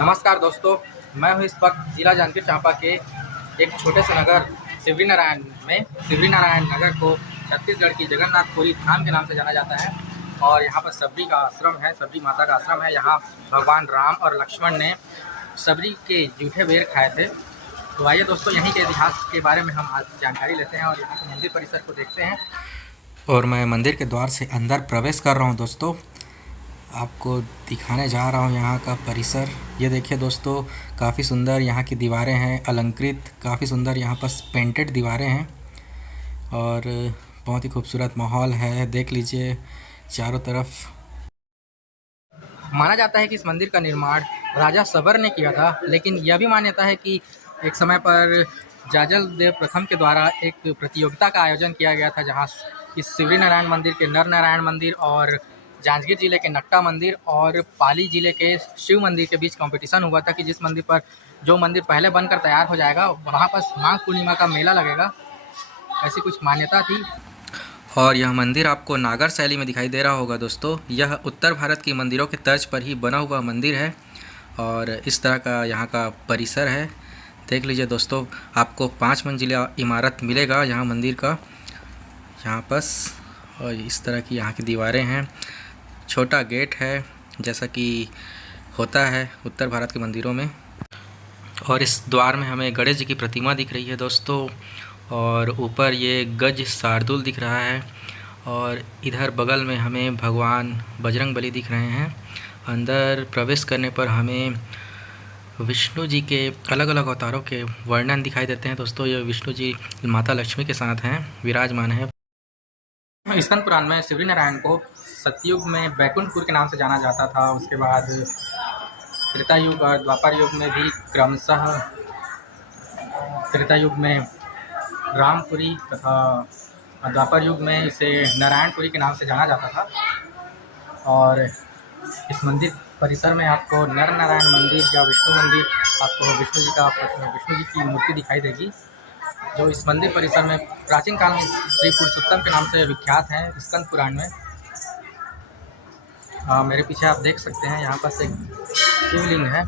नमस्कार दोस्तों, मैं हूं इस वक्त जिला जांजगीर चांपा के एक छोटे से नगर सिवरी नारायण में। सिवरी नारायण नगर को छत्तीसगढ़ की जगन्नाथपुरी धाम के नाम से जाना जाता है और यहाँ पर सबरी का आश्रम है, सबरी माता का आश्रम है। यहाँ भगवान राम और लक्ष्मण ने सबरी के जूठे बेर खाए थे। तो आइए दोस्तों, यहीं के इतिहास के बारे में हम आज जानकारी लेते हैं और यहाँ के मंदिर परिसर को देखते हैं। और मैं मंदिर के द्वार से अंदर प्रवेश कर रहा हूँ दोस्तों, आपको दिखाने जा रहा हूँ यहाँ का परिसर। ये देखिए दोस्तों, काफ़ी सुंदर यहाँ की दीवारें हैं, अलंकृत, काफ़ी सुंदर यहाँ पर पेंटेड दीवारें हैं और बहुत ही खूबसूरत माहौल है। देख लीजिए चारों तरफ। माना जाता है कि इस मंदिर का निर्माण राजा सबर ने किया था, लेकिन यह भी मान्यता है कि एक समय पर जाजल देव प्रथम के द्वारा एक प्रतियोगिता का आयोजन किया गया था, जहाँ इस सिवरी नारायण मंदिर के नर नारायण मंदिर और जांजगीर जिले के नक्टा मंदिर और पाली जिले के शिव मंदिर के बीच कंपटीशन हुआ था कि जिस मंदिर पर जो मंदिर पहले बनकर तैयार हो जाएगा वहाँ पर माघ पूर्णिमा का मेला लगेगा, ऐसी कुछ मान्यता थी। और यह मंदिर आपको नागर शैली में दिखाई दे रहा होगा दोस्तों। यह उत्तर भारत की मंदिरों के तर्ज पर ही बना हुआ मंदिर है और इस तरह का यहाँ का परिसर है। देख लीजिए दोस्तों, आपको 5 मंजिला इमारत मिलेगा यहाँ मंदिर का, यहाँ बस। और इस तरह की यहाँ की दीवारें हैं, छोटा गेट है जैसा कि होता है उत्तर भारत के मंदिरों में। और इस द्वार में हमें गणेश जी की प्रतिमा दिख रही है दोस्तों, और ऊपर ये गज शार्दुल दिख रहा है और इधर बगल में हमें भगवान बजरंगबली दिख रहे हैं। अंदर प्रवेश करने पर हमें विष्णु जी के अलग अलग अवतारों के वर्णन दिखाई देते हैं दोस्तों। ये विष्णु जी माता लक्ष्मी के साथ हैं, विराजमान है। स्कंद पुराण में सिवरी नारायण को सतयुग में बैकुंठपुर के नाम से जाना जाता था। उसके बाद त्रेता युग और द्वापर युग में भी क्रमशः त्रेता युग में रामपुरी तथा द्वापर युग में इसे नारायणपुरी के नाम से जाना जाता था। और इस मंदिर परिसर में आपको नर नारायण मंदिर या विष्णु मंदिर, आपको विष्णु जी की मूर्ति दिखाई देगी, जो इस मंदिर परिसर में प्राचीन काल में श्री पुरुषोत्तम के नाम से विख्यात है स्कंद पुराण में। मेरे पीछे आप देख सकते हैं यहाँ पर एक शिवलिंग है।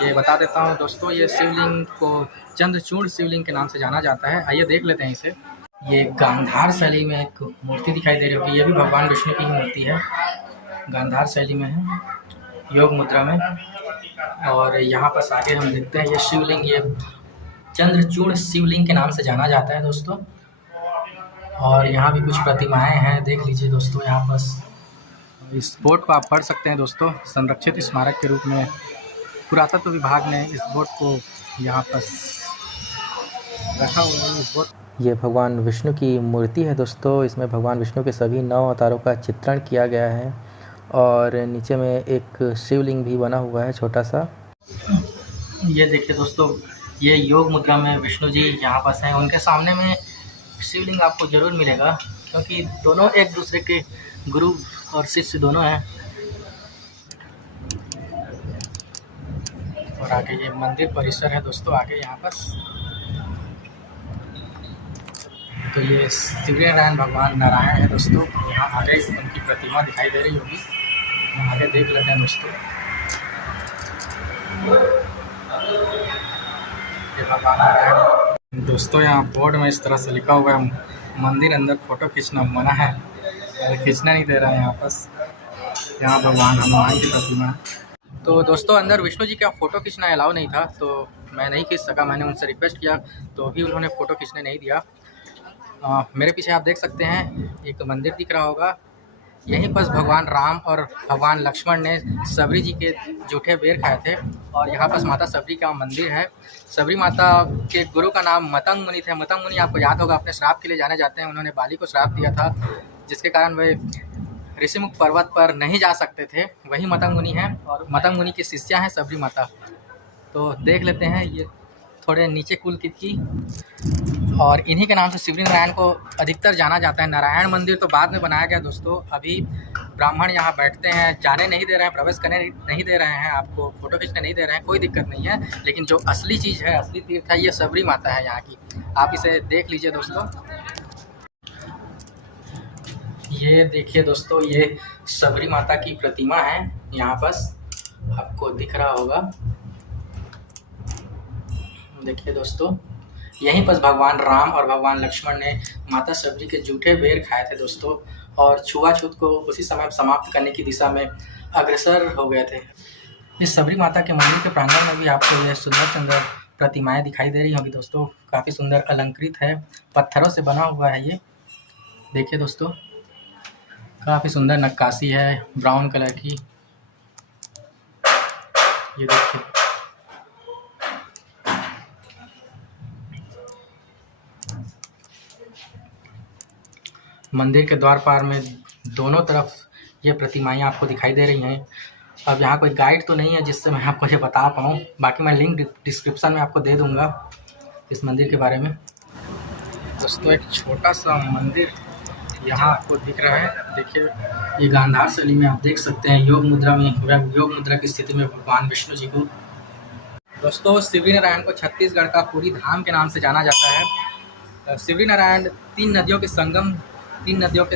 ये बता देता हूँ दोस्तों, ये शिवलिंग को चंद्रचूड़ शिवलिंग के नाम से जाना जाता है। आइए देख लेते हैं इसे। ये गांधार शैली में एक मूर्ति दिखाई दे रही होगी, ये भी भगवान विष्णु की ही मूर्ति है, गांधार शैली में है, योग मुद्रा में। और यहाँ पर आगे हम देखते हैं ये शिवलिंग, ये चंद्रचूड़ शिवलिंग के नाम से जाना जाता है दोस्तों। और यहाँ भी कुछ प्रतिमाएं हैं, देख लीजिए दोस्तों। यहाँ पर इस बोर्ड को आप पढ़ सकते हैं दोस्तों, संरक्षित स्मारक के रूप में पुरातत्व विभाग ने इस बोर्ड को यहाँ पर रखा हुआ है। इस बोर्ड ये भगवान विष्णु की मूर्ति है दोस्तों। इसमें भगवान विष्णु के सभी 9 अवतारों का चित्रण किया गया है और नीचे में एक शिवलिंग भी बना हुआ है छोटा सा। ये देखिए दोस्तों, ये योग मुद्रा में विष्णु जी यहाँ पास हैं। उनके सामने में शिवलिंग आपको जरूर मिलेगा, क्योंकि दोनों एक दूसरे के गुरु और शिष्य दोनों हैं। और आगे ये मंदिर परिसर है दोस्तों, आगे यहाँ पर तो ये सिवरी नारायण भगवान नारायण है दोस्तों। यहाँ आगे उनकी प्रतिमा दिखाई दे रही होगी, आगे देख लेते हैं दोस्तों। ये भगवान नारायण दोस्तों, यहाँ बोर्ड में इस तरह से लिखा हुआ है, मंदिर अंदर फोटो खींचना मना है, खींचना नहीं दे रहा है। यहाँ पास यहाँ भगवान हनुमान की प्रतिमा है। तो दोस्तों, अंदर विष्णु जी का फ़ोटो खींचना अलाउ नहीं था, तो मैं नहीं खींच सका। मैंने उनसे रिक्वेस्ट किया तो भी उन्होंने फ़ोटो खींचने नहीं दिया। मेरे पीछे आप देख सकते हैं एक मंदिर दिख रहा होगा, यहीं पर भगवान राम और भगवान लक्ष्मण ने सबरी जी के जूठे बेर खाए थे। और यहाँ पर माता सबरी का मंदिर है। सबरी माता के गुरु का नाम मतंग मुनि थे। मतंग मुनि आपको याद होगा, अपने श्राप के लिए जाने जाते हैं। उन्होंने बाली को श्राप दिया था, जिसके कारण वे ऋषिमुख पर्वत पर नहीं जा सकते थे। वही मतंग मुनि हैं और मतंग मुनि की शिष्या हैं सबरी माता। तो देख लेते हैं, ये थोड़े नीचे कुल की और इन्हीं के नाम से सिवरी नारायण को अधिकतर जाना जाता है। नारायण मंदिर तो बाद में बनाया गया दोस्तों, अभी ब्राह्मण यहाँ बैठते हैं, जाने नहीं दे रहे हैं, प्रवेश करने नहीं दे रहे हैं, आपको फ़ोटो खींचने नहीं दे रहे हैं, कोई दिक्कत नहीं है। लेकिन जो असली चीज़ है, असली तीर्थ है, ये सबरी माता है यहाँ की। आप इसे देख लीजिए दोस्तों। ये देखिए दोस्तों, ये सबरी माता की प्रतिमा है, यहाँ पर आपको दिख रहा होगा। देखिए दोस्तों, यहीं पर भगवान राम और भगवान लक्ष्मण ने माता शबरी के जूठे बेर खाए थे दोस्तों, और छुआछूत को उसी समय समाप्त करने की दिशा में अग्रसर हो गए थे। इस शबरी माता के मंदिर के प्रांगण में भी आपको यह सुंदर सुंदर प्रतिमाएं दिखाई दे रही होंगी दोस्तों। काफ़ी सुंदर अलंकृत है, पत्थरों से बना हुआ है ये। देखिए दोस्तों, काफ़ी सुंदर नक्काशी है ब्राउन कलर की। ये देखिए, मंदिर के द्वार पार में दोनों तरफ ये प्रतिमाएं आपको दिखाई दे रही हैं। अब यहाँ कोई गाइड तो नहीं है जिससे मैं आपको ये बता पाऊँ, बाकी मैं लिंक डिस्क्रिप्शन में आपको दे दूँगा इस मंदिर के बारे में। दोस्तों, एक छोटा सा मंदिर यहाँ आपको दिख रहा है। देखिए, ये गांधार शैली में आप देख सकते हैं, योग मुद्रा की स्थिति में भगवान विष्णु जी को। दोस्तों, सिवरी नारायण को छत्तीसगढ़ का पूरी धाम के नाम से जाना जाता है। सिवरी नारायण तीन नदियों के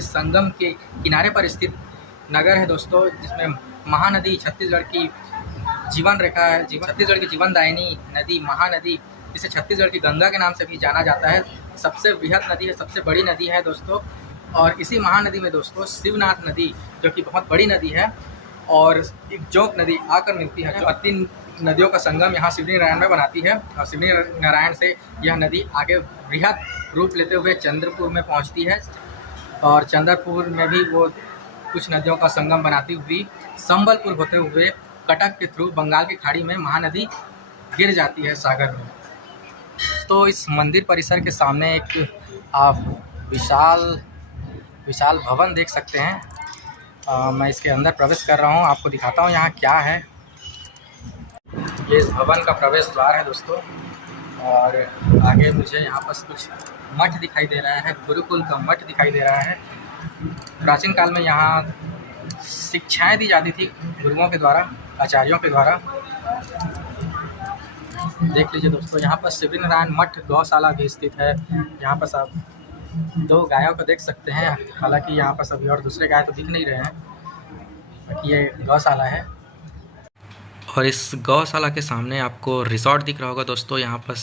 संगम के किनारे पर स्थित नगर है दोस्तों, जिसमें महानदी छत्तीसगढ़ की जीवन रेखा है। छत्तीसगढ़ की जीवनदायिनी नदी महानदी, जिसे छत्तीसगढ़ की गंगा के नाम से भी जाना जाता है, सबसे वृहद नदी है, सबसे बड़ी नदी है दोस्तों। और इसी महानदी में दोस्तों शिवनाथ नदी, जो कि बहुत बड़ी नदी है, और एक जोक नदी आकर मिलती है, जो तीन नदियों का संगम यहाँ सिवरी नारायण में बनाती है। और सिवरी नारायण से यह नदी आगे वृहद रूप लेते हुए चंद्रपुर में पहुँचती है, और चंद्रपुर में भी वो कुछ नदियों का संगम बनाती हुई संबलपुर होते हुए कटक के थ्रू बंगाल की खाड़ी में महानदी गिर जाती है सागर में। तो इस मंदिर परिसर के सामने एक आप विशाल भवन देख सकते हैं। मैं इसके अंदर प्रवेश कर रहा हूँ, आपको दिखाता हूँ यहाँ क्या है। ये इस भवन का प्रवेश द्वार है दोस्तों, और आगे मुझे यहाँ पर कुछ मठ दिखाई दे रहा है, गुरुकुल का मठ दिखाई दे रहा है। प्राचीन काल में यहाँ शिक्षाएं दी जाती थी गुरुओं के द्वारा, आचार्यों के द्वारा। देख लीजिए दोस्तों, यहाँ पर सिवरी नारायण मठ गौशाला भी स्थित है। यहाँ पर आप दो गायों को देख सकते हैं, हालांकि यहाँ पर सभी और दूसरे गाय तो दिख नहीं रहे हैं। ये गौशाला है, और इस गौशाला के सामने आपको रिसॉर्ट दिख रहा होगा दोस्तों। यहाँ पर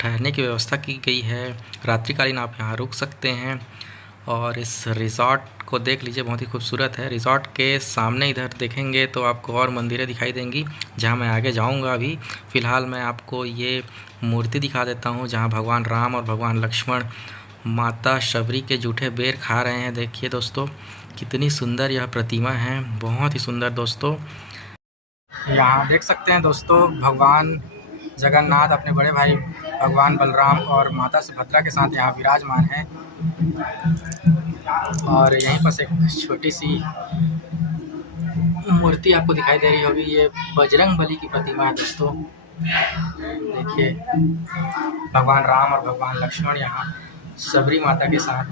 ठहरने की व्यवस्था की गई है, रात्रिकालीन आप यहाँ रुक सकते हैं। और इस रिसॉर्ट को देख लीजिए, बहुत ही खूबसूरत है। रिसॉर्ट के सामने इधर देखेंगे तो आपको और मंदिरें दिखाई देंगी, जहाँ मैं आगे जाऊँगा। अभी फ़िलहाल मैं आपको ये मूर्ति दिखा देता हूँ, जहाँ भगवान राम और भगवान लक्ष्मण माता शबरी के जूठे बेर खा रहे हैं। देखिए दोस्तों, कितनी सुंदर यह प्रतिमा है, बहुत ही सुंदर दोस्तों। यहाँ देख सकते हैं दोस्तों, भगवान जगन्नाथ अपने बड़े भाई भगवान बलराम और माता सुभद्रा के साथ यहाँ विराजमान हैं। और यहीं पर एक छोटी सी मूर्ति आपको दिखाई दे रही होगी, ये बजरंगबली की प्रतिमा है दोस्तों। देखिए, भगवान राम और भगवान लक्ष्मण यहाँ शबरी माता के साथ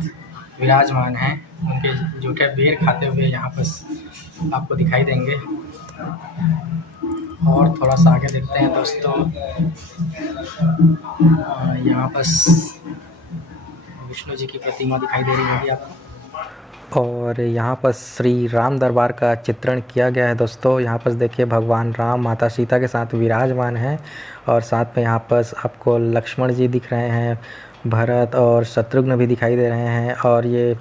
विराजमान हैं, उनके जूठे बेर खाते हुए यहाँ पर आपको दिखाई देंगे। और थोड़ा सा आगे देखते हैं दोस्तों, यहाँ पर विष्णु जी की प्रतिमा दिखाई दे रही होगी आपको। और यहाँ पर श्री राम दरबार का चित्रण किया गया है दोस्तों। यहाँ पर देखिए, भगवान राम माता सीता के साथ विराजमान हैं, और साथ में यहाँ पर आपको लक्ष्मण जी दिख रहे हैं, भरत और शत्रुघ्न भी दिखाई दे रहे हैं। और ये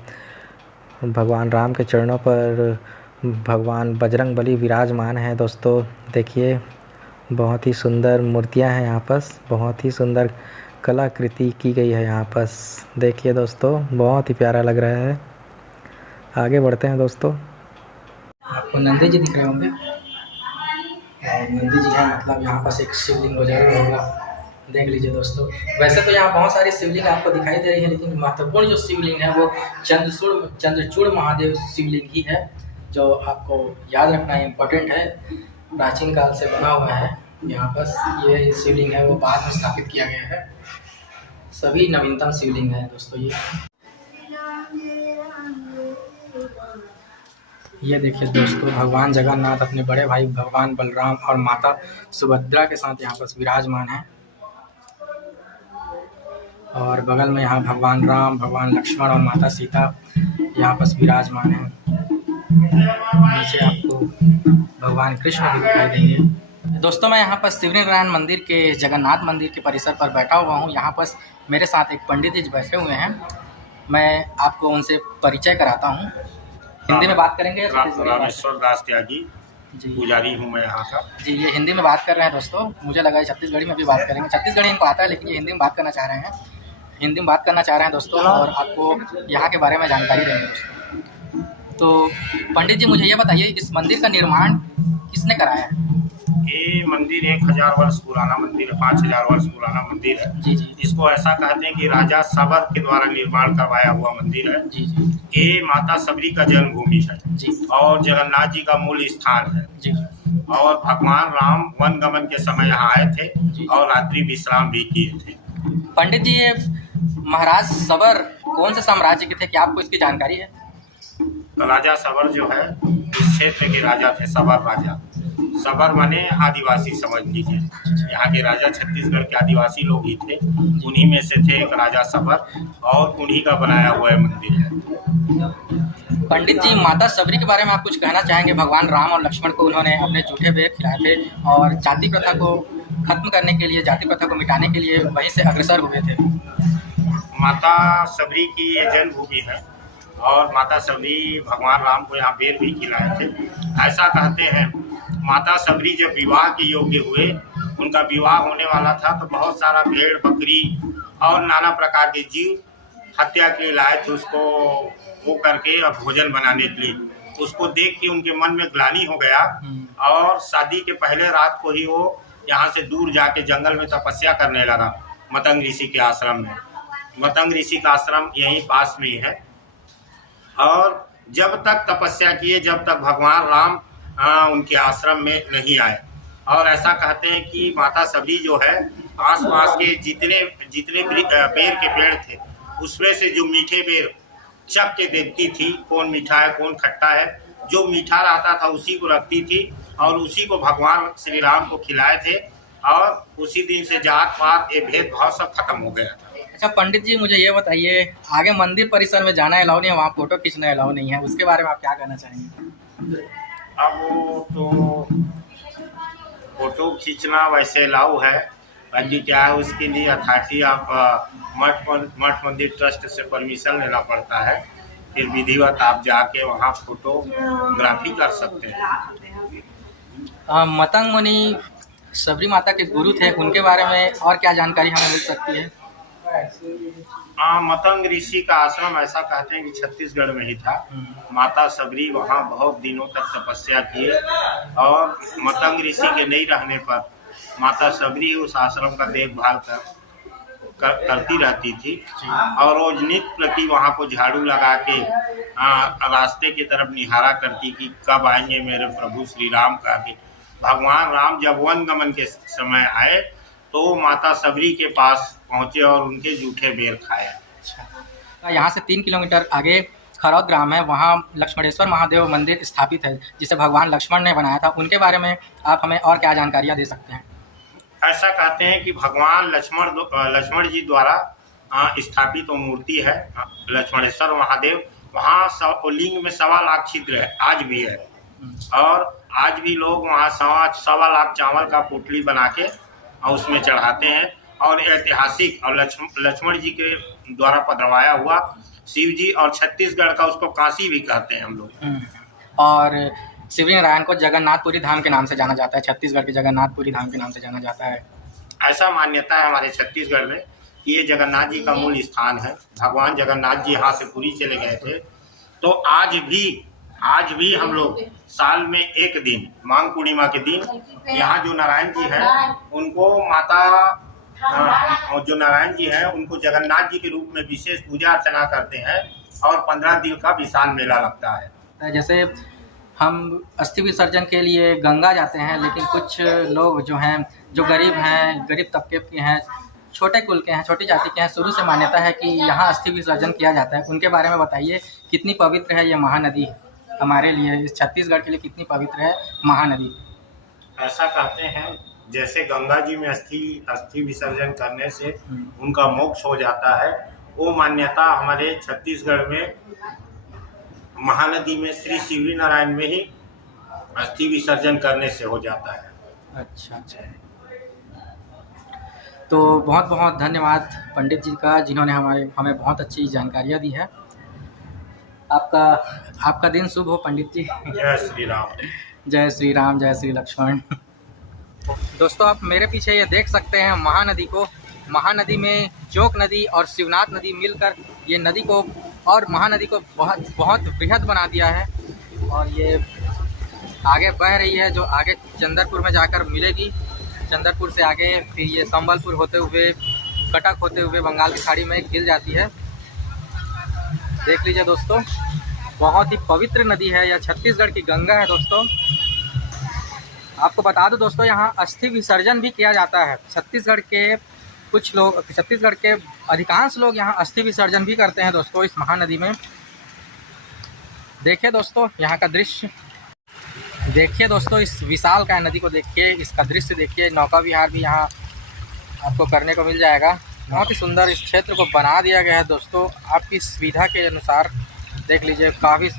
भगवान राम के चरणों पर भगवान बजरंगबली विराजमान हैं दोस्तों। देखिए, बहुत ही सुंदर मूर्तियां हैं यहाँ पर, बहुत ही सुंदर कलाकृति की गई है यहाँ पर। देखिए दोस्तों, बहुत ही प्यारा लग रहा है। आगे बढ़ते हैं दोस्तों। आपको नंदी जी दिख रहे होंगे, नंदी जी है, मतलब यहाँ पर एक शिवलिंग वगैरह होगा, देख लीजिए दोस्तों। वैसे तो यहाँ बहुत सारी शिवलिंग आपको दिखाई दे रही है, लेकिन महत्वपूर्ण जो शिवलिंग है वो चंद्रचूड़ महादेव शिवलिंग ही है, जो आपको याद रखना इम्पोर्टेंट है। प्राचीन काल से बना हुआ है यहाँ पर। ये शिवलिंग है वो बाद में स्थापित किया गया है। सभी नवीनतम शिवलिंग है दोस्तों। ये देखिए दोस्तों, भगवान जगन्नाथ अपने बड़े भाई भगवान बलराम और माता सुभद्रा के साथ यहाँ पर विराजमान हैं, और बगल में यहाँ भगवान राम, भगवान लक्ष्मण और माता सीता यहाँ पर विराजमान हैं। नीचे आपको भगवान कृष्ण भी दिखाई देंगे। दोस्तों मैं यहाँ पर शिवनारायण मंदिर के जगन्नाथ मंदिर के परिसर पर बैठा हुआ हूँ। यहाँ पर मेरे साथ एक पंडित जी बैठे हुए हैं। मैं आपको उनसे परिचय कराता हूँ। हिंदी में बात करेंगे या छत्तीसगढ़ी में? रामेश्वर दास त्यागी जी पुजारी हूँ मैं यहाँ का। जी, ये हिंदी में बात कर रहे हैं दोस्तों। मुझे लगा ये छत्तीसगढ़ी में भी बात करेंगे। छत्तीसगढ़ी इनको आता है लेकिन ये हिंदी में बात करना चाह रहे हैं। हिंदी में बात करना चाह रहे हैं दोस्तों और आपको यहाँ के बारे में जानकारी देंगे दोस्तों। तो पंडित जी मुझे ये बताइए, इस मंदिर का निर्माण किसने कराया है? ये मंदिर 1000 वर्ष पुराना मंदिर है, 5000 वर्ष पुराना मंदिर है। जी जी इसको ऐसा कहते हैं कि राजा सबर के द्वारा निर्माण करवाया हुआ मंदिर है। जी जी ये माता सबरी का जन्मभूमि है जी और जगन्नाथ जी का मूल स्थान है। जी और भगवान राम वन गमन के समय यहाँ आए थे जी। और रात्रि विश्राम भी किए थे। पंडित जी, ये महाराज सबर कौन से साम्राज्य के थे, क्या आपको इसकी जानकारी है? राजा सबर जो है इस क्षेत्र के राजा थे। सबर राजा, सबर माने आदिवासी समझ लीजिए। यहाँ के राजा छत्तीसगढ़ के आदिवासी लोग ही थे, उन्हीं में से थे एक राजा सबर और उन्हीं का बनाया हुआ मंदिर है। पंडित जी, माता सबरी के बारे में आप कुछ कहना चाहेंगे? भगवान राम और लक्ष्मण को उन्होंने अपने जूठे बेर खिलाए थे और जाति प्रथा को खत्म करने के लिए, जाति प्रथा को मिटाने के लिए वहीं से अग्रसर हुए थे। माता सबरी की ये जन्मभूमि है और माता सबरी भगवान राम को यहाँ बेर भी खिलाए थे। ऐसा कहते हैं माता सबरी जब विवाह के योग्य हुए, उनका विवाह होने वाला था तो बहुत सारा भेड़ बकरी और नाना प्रकार के जीव हत्या के लिए लाए थे उसको वो करके और भोजन बनाने के लिए। उसको देख के उनके मन में ग्लानि हो गया और शादी के पहले रात को ही वो यहाँ से दूर जाके जंगल में तपस्या करने लगा, मतंग ऋषि के आश्रम में। मतंग ऋषि का आश्रम यहीं पास में ही है। और जब तक तपस्या किए, जब तक भगवान राम उनके आश्रम में नहीं आए। और ऐसा कहते हैं कि माता सबरी जो है आसपास के जितने बेर के पेड़ थे उसमें से जो मीठे बेर चख के देखती थी, कौन मीठा है कौन खट्टा है। जो मीठा रहता था उसी को रखती थी और उसी को भगवान श्री राम को खिलाए थे और उसी दिन से जात पात ये भेदभाव सब खत्म हो गया था। अच्छा पंडित जी, मुझे ये बताइए, आगे मंदिर परिसर में जाना अलाउ नहीं है, वहाँ फोटो खींचना अलाउ नहीं है, उसके बारे में आप क्या कहना चाहेंगे? अब वो तो फोटो खींचना वैसे अलाउ है, बाकी क्या है उसके लिए अथॉरिटी आप मठ मंदिर ट्रस्ट से परमिशन लेना पड़ता है। फिर विधिवत आप जाके वहाँ फोटोग्राफी कर सकते हैं। मतंग मुनि सबरी माता के गुरु थे, उनके बारे में और क्या जानकारी हमें मिल सकती है? मतंग ऋषि का आश्रम ऐसा कहते हैं कि छत्तीसगढ़ में ही था। माता सबरी वहाँ बहुत दिनों तक तपस्या किए और मतंग ऋषि के नहीं रहने पर माता सबरी उस आश्रम का देखभाल करती रहती थी और रोज नित्य प्रति वहाँ को झाड़ू लगा के रास्ते की तरफ निहारा करती कि कब आएंगे मेरे प्रभु श्री राम का। भगवान राम जब वन गमन के समय आए तो माता सबरी के पास पहुँचे और उनके जूठे बेर खाए। यहाँ से 3 किलोमीटर आगे खरौद ग्राम है, वहाँ लक्ष्मणेश्वर महादेव मंदिर स्थापित है जिसे भगवान लक्ष्मण ने बनाया था। उनके बारे में आप हमें और क्या जानकारियाँ दे सकते हैं? ऐसा कहते हैं कि भगवान लक्ष्मण जी द्वारा स्थापित वो मूर्ति है लक्ष्मणेश्वर महादेव। वहाँ लिंग में 1.25 लाख छिद्र है, आज भी है। और आज भी लोग वहाँ 1.25 लाख चावल का पोटली बना के और उसमें चढ़ाते हैं। और ऐतिहासिक और लक्ष्मण जी के द्वारा पधरवाया हुआ शिव जी, और छत्तीसगढ़ का उसको काशी भी कहते हैं हम लोग। और शिवनारायण को जगन्नाथपुरी धाम के नाम से जाना जाता है, छत्तीसगढ़ के जगन्नाथपुरी धाम के नाम से जाना जाता है। ऐसा मान्यता है हमारे छत्तीसगढ़ में कि ये जगन्नाथ जी का मूल स्थान है। भगवान जगन्नाथ जी यहाँ से पुरी चले गए थे तो आज भी हम लोग साल में एक दिन, माघ पूर्णिमा के दिन, यहाँ जो नारायण जी हैं उनको जो नारायण जी हैं उनको जगन्नाथ जी के रूप में विशेष पूजा अर्चना करते हैं और 15 दिन का विशाल मेला लगता है। जैसे हम अस्थि विसर्जन के लिए गंगा जाते हैं, लेकिन कुछ लोग जो हैं, जो गरीब तबके के हैं, छोटे कुल के हैं, छोटी जाति के हैं, शुरू से मान्यता है कि यहाँ अस्थि विसर्जन किया जाता है। उनके बारे में बताइए, कितनी पवित्र है ये महानदी हमारे लिए, इस छत्तीसगढ़ के लिए कितनी पवित्र है महानदी? ऐसा कहते हैं जैसे गंगा जी में अस्थि विसर्जन करने से उनका मोक्ष हो जाता है, वो मान्यता हमारे छत्तीसगढ़ में महानदी में श्री शिवनारायण में ही अस्थि विसर्जन करने से हो जाता है। अच्छा अच्छा। तो बहुत बहुत धन्यवाद पंडित जी का, जिन्होंने हमें बहुत अच्छी जानकारियाँ दी है। आपका आपका दिन शुभ हो पंडित जी। जय श्री राम। जय श्री राम, जय श्री लक्ष्मण। दोस्तों आप मेरे पीछे ये देख सकते हैं महानदी को। महानदी में जोक नदी और शिवनाथ नदी मिलकर ये नदी को और महानदी को बहुत बहुत बृहद बना दिया है। और ये आगे बह रही है, जो आगे चंदरपुर में जाकर मिलेगी। चंदरपुर से आगे फिर ये संबलपुर होते हुए, कटक होते हुए बंगाल की खाड़ी में गिर जाती है। देख लीजिए दोस्तों, बहुत ही पवित्र नदी है। यह छत्तीसगढ़ की गंगा है दोस्तों। आपको बता दूं दोस्तों, यहाँ अस्थि विसर्जन भी किया जाता है। छत्तीसगढ़ के अधिकांश लोग यहाँ अस्थि विसर्जन भी करते हैं दोस्तों इस महानदी में। देखिए दोस्तों यहाँ का दृश्य, देखिए दोस्तों इस विशाल का नदी को देखिए, इसका दृश्य देखिए। नौका विहार भी यहाँ आपको करने को मिल जाएगा। बहुत ही सुंदर इस क्षेत्र को बना दिया गया है दोस्तों, आपकी सुविधा के अनुसार। देख लीजिए काफ़ी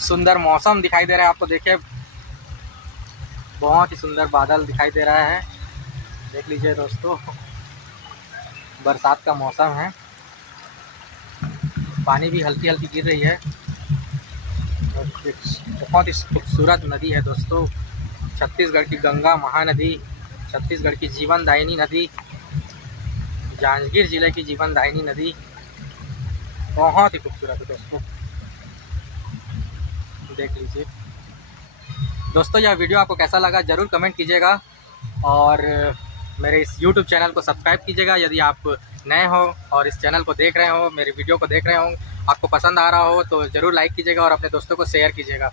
सुंदर मौसम दिखाई दे रहा है आपको। देखिए बहुत ही सुंदर बादल दिखाई दे रहा है। देख लीजिए दोस्तों, बरसात का मौसम है, पानी भी हल्की हल्की गिर रही है। बहुत ही खूबसूरत नदी है दोस्तों, छत्तीसगढ़ की गंगा महानदी, छत्तीसगढ़ की जीवनदायिनी नदी, जांजगीर जिले की जीवनदायिनी नदी। बहुत ही खूबसूरत है दोस्तों, देख लीजिए। दोस्तों यह वीडियो आपको कैसा लगा ज़रूर कमेंट कीजिएगा और मेरे इस YouTube चैनल को सब्सक्राइब कीजिएगा यदि आप नए हो और इस चैनल को देख रहे हो, मेरे वीडियो को देख रहे हो, आपको पसंद आ रहा हो तो ज़रूर लाइक कीजिएगा और अपने दोस्तों को शेयर कीजिएगा।